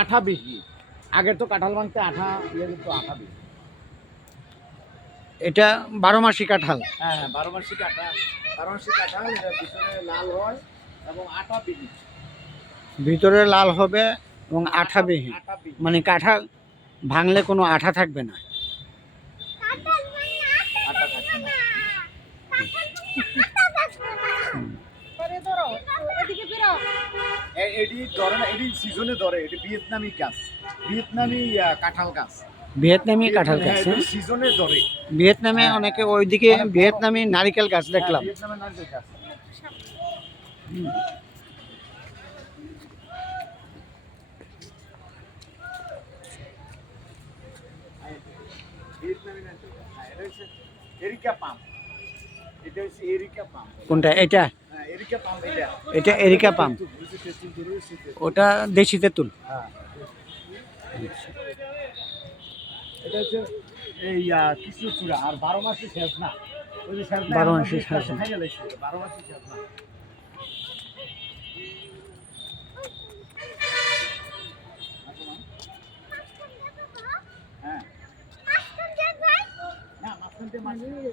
আঠা বেশি। আগের তো কাঁঠাল ভাঙতে আঠা দিয়ে কিন্তু আঠা বেশি। এটা 12 মাসি কাঁঠাল। হ্যাঁ হ্যাঁ, 12 মাসি কাঁঠাল। 12 মাসি কাঁঠাল, এটা ভিতরে লাল হয় এবং আঠা বেশি। ভিতরে লাল হবে এবং আঠাবিহীন, আঠা বেশি। মানে কাঁঠাল ভাঙলে কোনো আঠা থাকবে না। আঠা থাকে না। এটি ধরে না, এটি সিজনে ধরে। এটি ভিয়েতনামি গাছ, ভিয়েতনামি কাঁঠাল গাছ। ভিয়েতনামি কাঁঠাল গাছ। হ্যাঁ, সিজনে ধরে। ভিয়েতনামে অনেকে ওইদিকে ভিয়েতনামি নারিকেল গাছ দেখলাম। ভিয়েতনামের নারকেল গাছ। ভিয়েতনামি নারকেল গাছ। হ্যাঁ, এটা হচ্ছে এরিকা পাম। এটা হচ্ছে এরিকা পাম। কোনটা এটা? হ্যাঁ, এরিকা পাম এটা। এটা এরিকা পাম, ওটা দেশি তেঁতুল। হ্যাঁ, এটা হচ্ছে এই কৃষ্ণচূড়া। আর 12 মাসে শেষ না। ওই যে শেষ না, 12 মাসে শেষ না। খাইয়া লাগছে। 12 মাসে শেষ না। হ্যাঁ, না মাঝখান দিয়ে